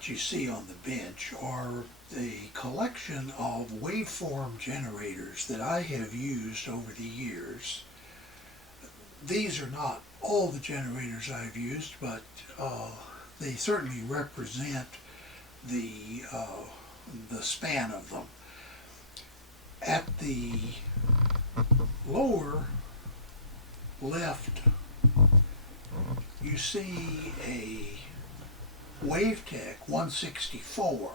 what you see on the bench are the collection of waveform generators that I have used over the years. These are not all the generators I've used, but they certainly represent the span of them. At the lower left, you see a Wavetech 164.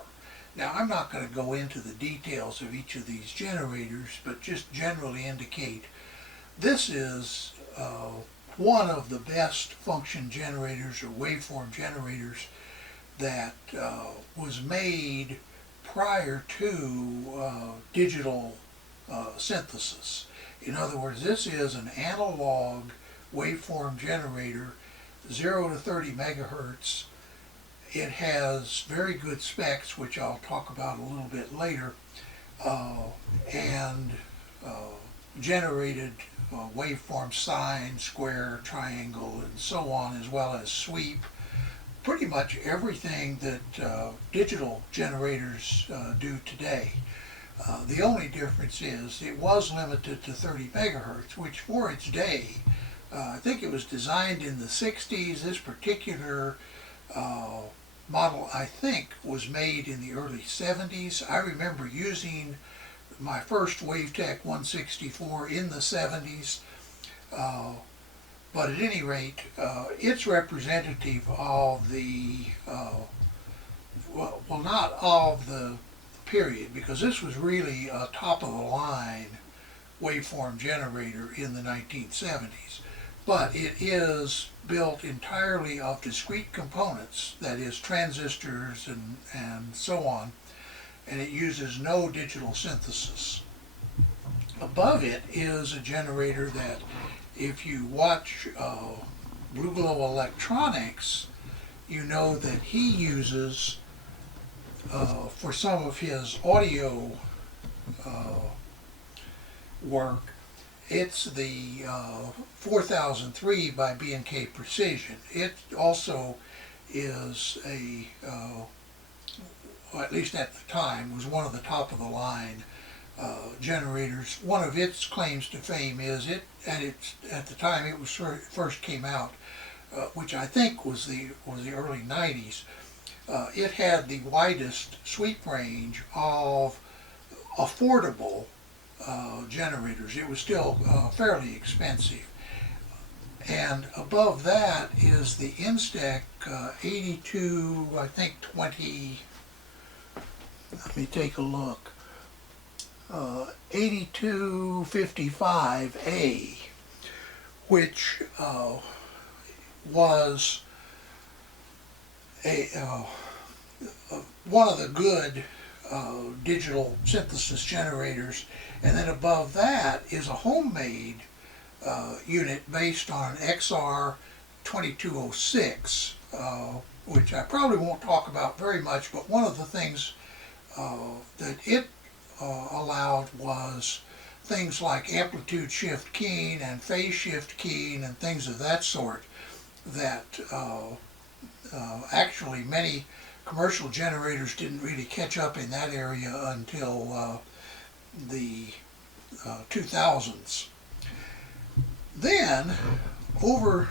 Now, I'm not going to go into the details of each of these generators, but just generally indicate this is one of the best function generators or waveform generators that was made prior to digital synthesis. In other words, this is an analog waveform generator, 0 to 30 megahertz. It has very good specs, which I'll talk about a little bit later, and generated waveform sine, square, triangle, and so on, as well as sweep. Pretty much everything that digital generators do today. The only difference is it was limited to 30 megahertz, which for its day, I think it was designed in the 60s. This particular model, I think, was made in the early 70s. I remember using my first Wavetech 164 in the 70s. But at any rate, it's representative of the, well, not of the period, because this was really a top-of-the-line waveform generator in the 1970s. But it is built entirely of discrete components, that is transistors and so on, and it uses no digital synthesis. Above it is a generator that, if you watch Blue Glow Electronics, you know that he uses, for some of his audio work, it's the 4003 by B&K Precision. It also is a, well, at least at the time, was one of the top-of-the-line generators. One of its claims to fame is at the time it was first came out, which I think was the early 90s. It had the widest sweep range of affordable generators. It was still fairly expensive. And above that is the Instack 82, I think 20. Let me take a look. 8255A, which was one of the good digital synthesis generators, and then above that is a homemade unit based on XR 2206, which I probably won't talk about very much, but one of the things that it allowed was things like amplitude shift keying and phase shift keying and things of that sort that actually many commercial generators didn't really catch up in that area until the 2000s. Then over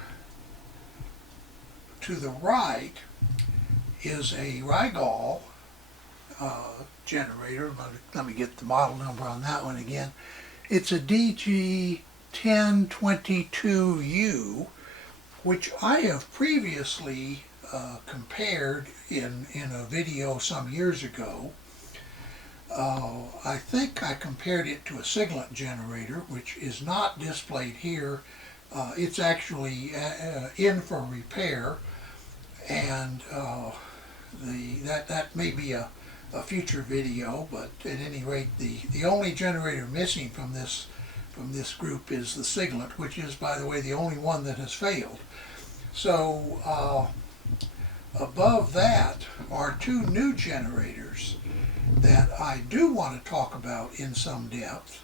to the right is a Rigol generator. Let me get the model number on that one again. It's a DG1022U, which I have previously compared in a video some years ago. I think I compared it to a Siglant generator, which is not displayed here. It's actually in for repair, and that may be a future video, but at any rate, the only generator missing from this group is the Siglant, which is, by the way, the only one that has failed. So above that are two new generators that I do want to talk about in some depth.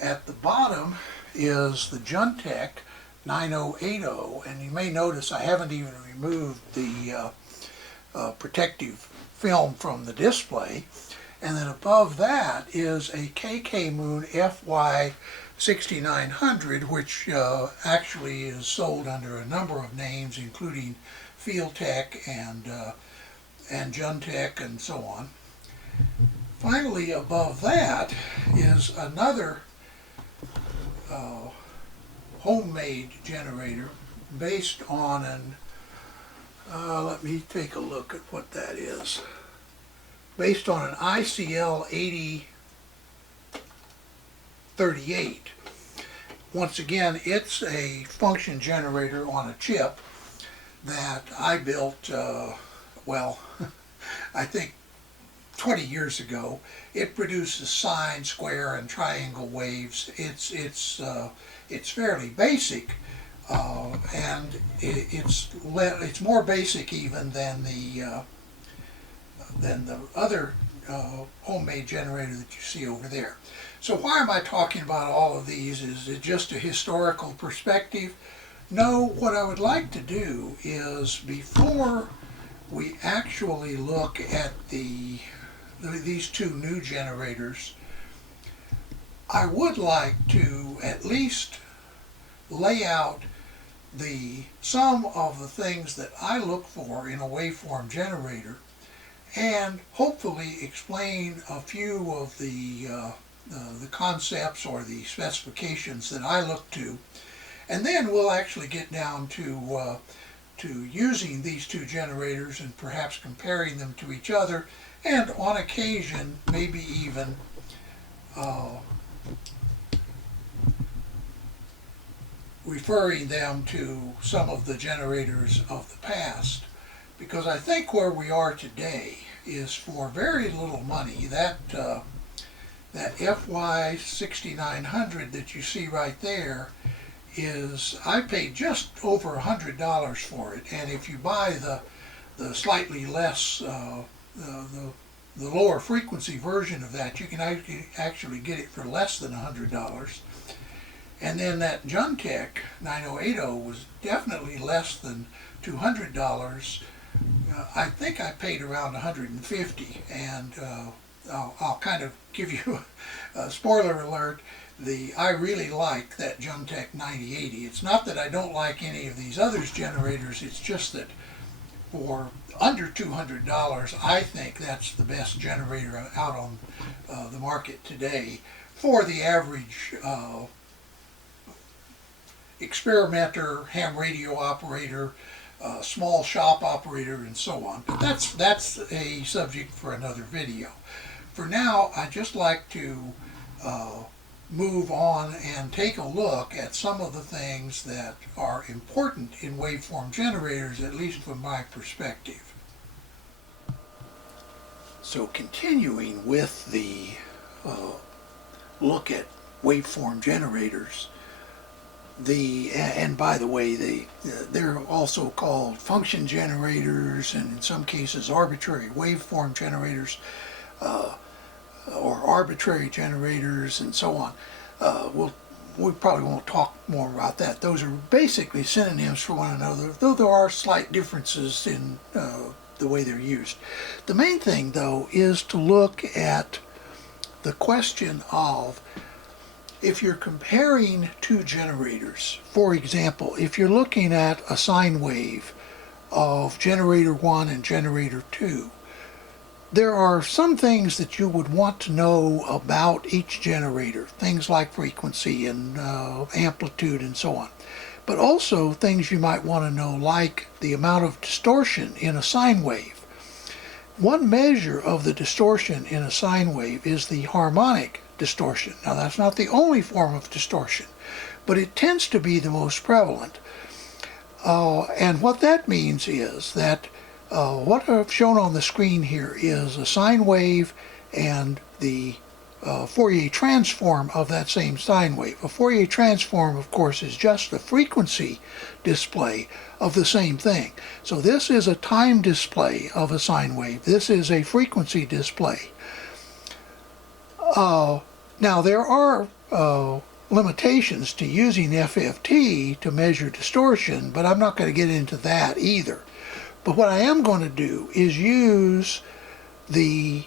At the bottom is the Juntech 9080, and you may notice I haven't even removed the protective film from the display. And then above that is a KK Moon FY6900, which actually is sold under a number of names, including Fieldtech and Juntech and so on. Finally, above that is another homemade generator based on an, let me take a look at what that is, based on an ICL 8038. Once again, it's a function generator on a chip that I built, well, I think 20 years ago. It produces sine, square, and triangle waves. It's fairly basic, and it's more basic even than the other homemade generator that you see over there. So why am I talking about all of these? Is it just a historical perspective? No, what I would like to do is, before we actually look at these two new generators, I would like to at least lay out some of the things that I look for in a waveform generator, and hopefully explain a few of the concepts or the specifications that I look to, and then we'll actually get down to using these two generators and perhaps comparing them to each other, and on occasion maybe even referring them to some of the generators of the past, because I think where we are today is for very little money. That FY6900 that you see right there is, I paid just over $100 for it, and if you buy the slightly less the lower frequency version of that, you can actually get it for less than $100. And then that Juntech 9080 was definitely less than $200. I think I paid around $150, and I'll kind of give you a spoiler alert. I really like that Juntech 9080. It's not that I don't like any of these others generators, it's just that for under $200, I think that's the best generator out on the market today for the average experimenter, ham radio operator, small shop operator, and so on. But that's a subject for another video. For now, I'd just like to move on and take a look at some of the things that are important in waveform generators, at least from my perspective. So continuing with the look at waveform generators, and by the way, they're also called function generators, and in some cases arbitrary waveform generators, or arbitrary generators, and so on. We probably won't talk more about that. Those are basically synonyms for one another, though there are slight differences in the way they're used. The main thing, though, is to look at the question of, if you're comparing two generators, for example, if you're looking at a sine wave of generator 1 and generator 2, there are some things that you would want to know about each generator, things like frequency and amplitude and so on. But also things you might want to know, like the amount of distortion in a sine wave. One measure of the distortion in a sine wave is the harmonic distortion. Now, that's not the only form of distortion, but it tends to be the most prevalent. And what that means is that what I've shown on the screen here is a sine wave and the Fourier transform of that same sine wave. A Fourier transform, of course, is just a frequency display of the same thing. So this is a time display of a sine wave. This is a frequency display. Now, there are limitations to using FFT to measure distortion, but I'm not going to get into that either. But what I am going to do is use the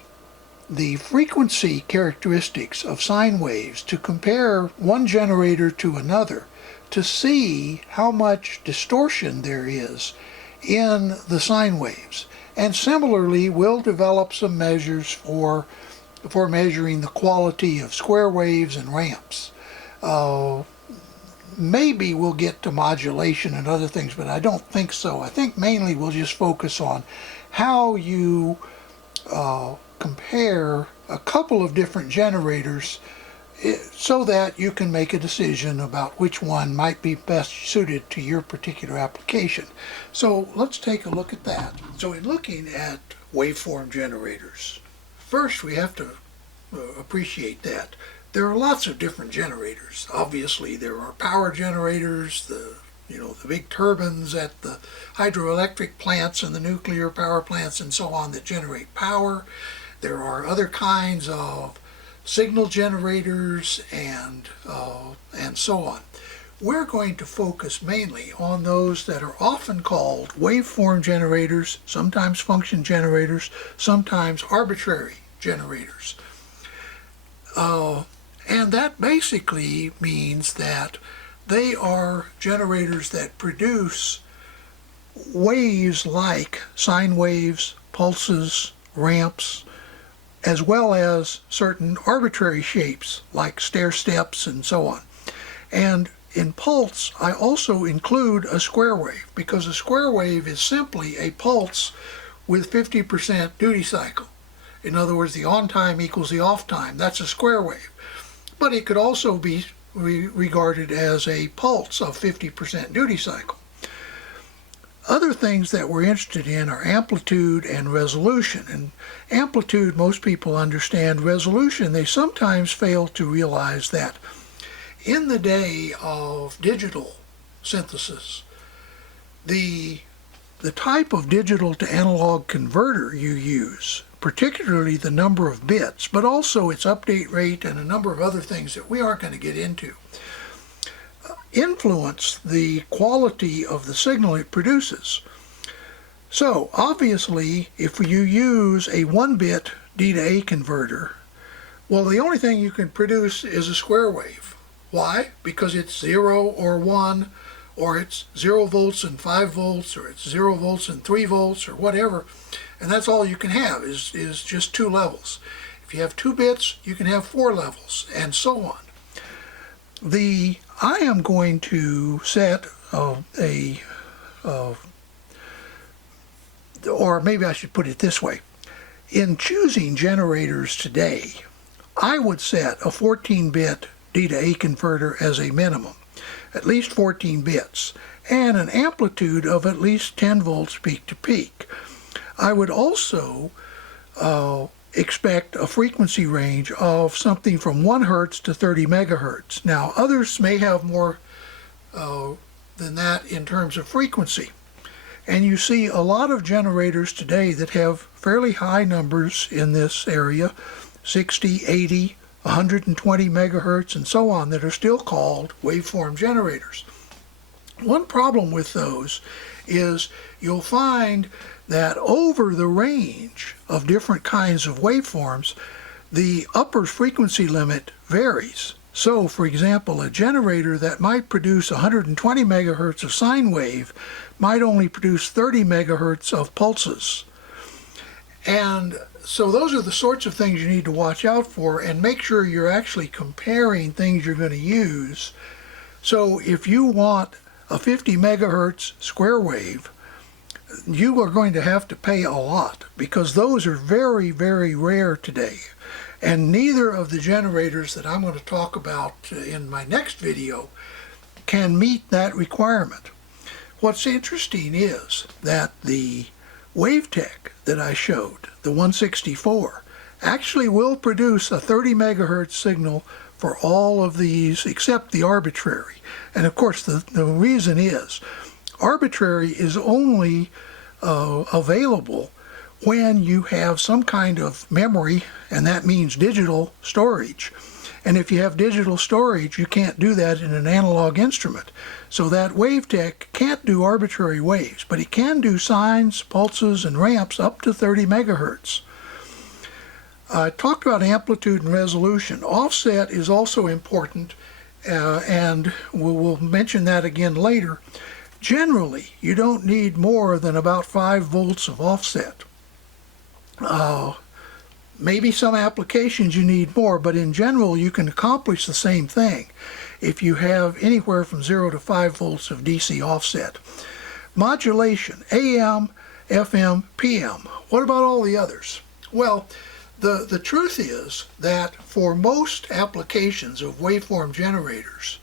frequency characteristics of sine waves to compare one generator to another to see how much distortion there is in the sine waves. And similarly, we'll develop some measures for measuring the quality of square waves and ramps. Maybe we'll get to modulation and other things, but I don't think so. I think mainly we'll just focus on how you compare a couple of different generators so that you can make a decision about which one might be best suited to your particular application. So let's take a look at that. So in looking at waveform generators, first we have to appreciate that there are lots of different generators. Obviously there are power generators, the big turbines at the hydroelectric plants and the nuclear power plants and so on that generate power. There are other kinds of signal generators and so on. We're going to focus mainly on those that are often called waveform generators, sometimes function generators, sometimes arbitrary generators. And that basically means that they are generators that produce waves like sine waves, pulses, ramps, as well as certain arbitrary shapes like stair steps and so on. And in pulse, I also include a square wave, because a square wave is simply a pulse with 50% duty cycle. In other words, the on time equals the off time. That's a square wave. But it could also be regarded as a pulse of 50% duty cycle. Other things that we're interested in are amplitude and resolution. And amplitude, most people understand. Resolution, they sometimes fail to realize that in the day of digital synthesis, the type of digital to analog converter you use, particularly the number of bits, but also its update rate and a number of other things that we aren't going to get into, influence the quality of the signal it produces. So obviously, if you use a 1-bit D to A converter, well, the only thing you can produce is a square wave. Why? Because it's 0 or 1, or it's 0 volts and 5 volts, or it's 0 volts and 3 volts, or whatever. And that's all you can have is just 2 levels. If you have 2 bits, you can have 4 levels, and so on. I am going to set or maybe I should put it this way. In choosing generators today, I would set a 14-bit D to A converter as a minimum, at least 14 bits, and an amplitude of at least 10 volts peak to peak. I would also expect a frequency range of something from 1 hertz to 30 megahertz. Now, others may have more than that in terms of frequency. And you see a lot of generators today that have fairly high numbers in this area, 60, 80, 120 megahertz, and so on, that are still called waveform generators. One problem with those is you'll find that over the range of different kinds of waveforms, the upper frequency limit varies. So, for example, a generator that might produce 120 megahertz of sine wave might only produce 30 megahertz of pulses. And so those are the sorts of things you need to watch out for, and make sure you're actually comparing things you're going to use. So if you want a 50 megahertz square wave, you are going to have to pay a lot, because those are very, very rare today. And neither of the generators that I'm going to talk about in my next video can meet that requirement. What's interesting is that the WaveTech that I showed, the 164, actually will produce a 30 megahertz signal for all of these except the arbitrary. And of course the reason is arbitrary is only available when you have some kind of memory, and that means digital storage. And if you have digital storage, you can't do that in an analog instrument. So that wave tech can't do arbitrary waves, but it can do sines, pulses, and ramps up to 30 megahertz. I talked about amplitude and resolution. Offset is also important, and we'll mention that again later. Generally, you don't need more than about 5 volts of offset. Maybe some applications you need more, but in general you can accomplish the same thing if you have anywhere from 0 to 5 volts of DC offset. Modulation, AM, FM, PM. What about all the others? Well, the truth is that for most applications of waveform generators,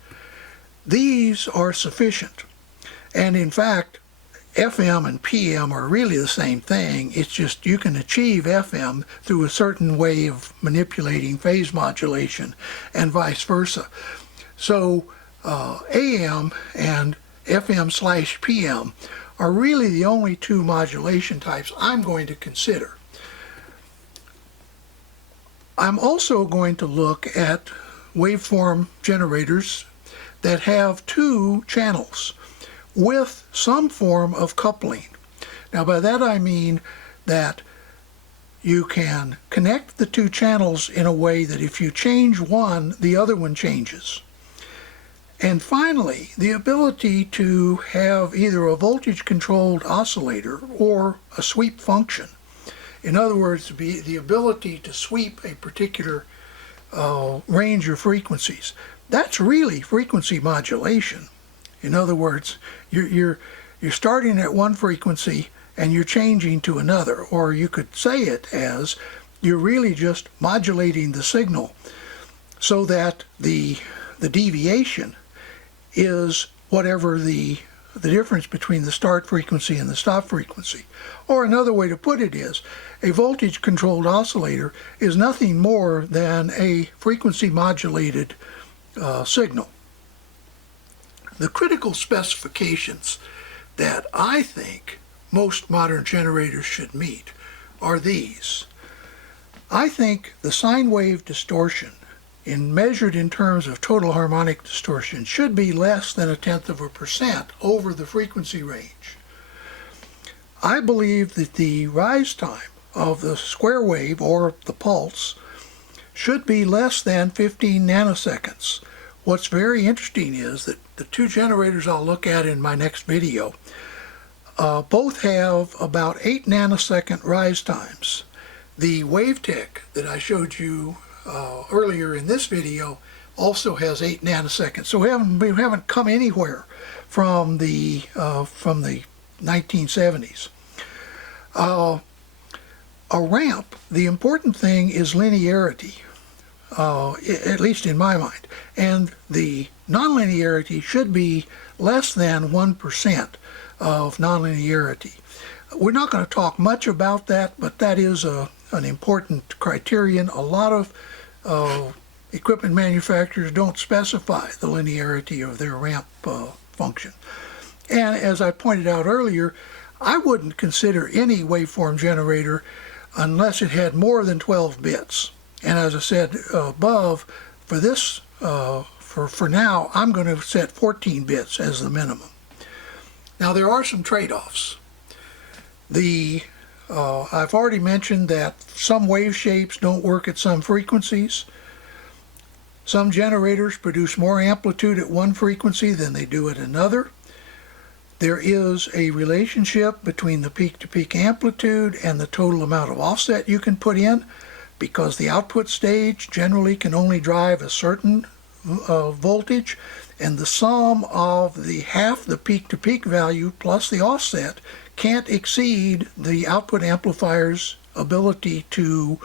these are sufficient. And in fact, FM and PM are really the same thing. It's just you can achieve FM through a certain way of manipulating phase modulation and vice versa. So AM and FM/PM are really the only two modulation types I'm going to consider. I'm also going to look at waveform generators that have 2 channels with some form of coupling. Now by that I mean that you can connect the 2 channels in a way that if you change one, the other one changes. And finally, the ability to have either a voltage controlled oscillator or a sweep function. In other words, the ability to sweep a particular range of frequencies. That's really frequency modulation. In other words, you're starting at one frequency and you're changing to another, or you could say it as you're really just modulating the signal so that the deviation is whatever the difference between the start frequency and the stop frequency. Or another way to put it is, a voltage controlled oscillator is nothing more than a frequency modulated signal. The critical specifications that I think most modern generators should meet are these. I think the sine wave distortion, measured in terms of total harmonic distortion, should be less than 0.1% over the frequency range. I believe that the rise time of the square wave or the pulse should be less than 15 nanoseconds. What's very interesting is that the 2 generators I'll look at in my next video both have about 8 nanosecond rise times. The WaveTech that I showed you earlier in this video also has 8 nanoseconds. So we haven't come anywhere from the 1970s. A ramp, the important thing is linearity, at least in my mind, and the nonlinearity should be less than 1% of nonlinearity. We're not going to talk much about that, but that is an important criterion. A lot of equipment manufacturers don't specify the linearity of their ramp function. And as I pointed out earlier, I wouldn't consider any waveform generator unless it had more than 12 bits. And as I said above, for this, for now, I'm going to set 14 bits as the minimum. Now there are some trade-offs. I've already mentioned that some wave shapes don't work at some frequencies. Some generators produce more amplitude at one frequency than they do at another. There is a relationship between the peak-to-peak amplitude and the total amount of offset you can put in, because the output stage generally can only drive a certain voltage, and the sum of the half the peak-to-peak value plus the offset can't exceed the output amplifier's ability to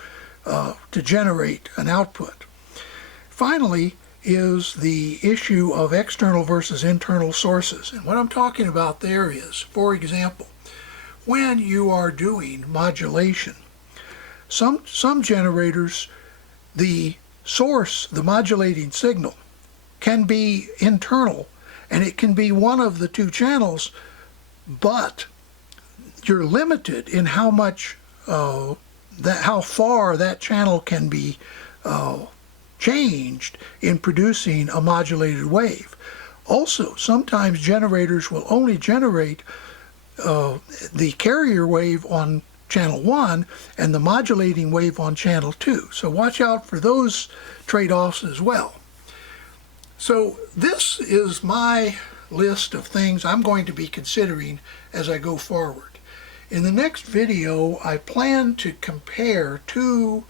generate an output. Finally is the issue of external versus internal sources. And what I'm talking about there is, for example, when you are doing modulation, some generators, the source, the modulating signal, can be internal, and it can be one of the 2 channels, but you're limited in how much how far that channel can be changed in producing a modulated wave. Also, sometimes generators will only generate the carrier wave on channel 1 and the modulating wave on channel 2. So watch out for those trade-offs as well. So this is my list of things I'm going to be considering as I go forward. In the next video, I plan to compare two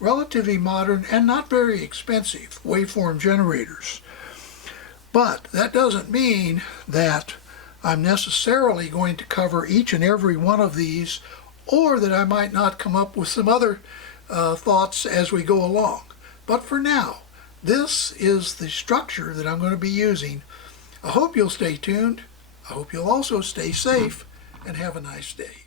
relatively modern and not very expensive waveform generators. But that doesn't mean that I'm necessarily going to cover each and every one of these, or that I might not come up with some other thoughts as we go along. But for now, this is the structure that I'm going to be using. I hope you'll stay tuned. I hope you'll also stay safe and have a nice day.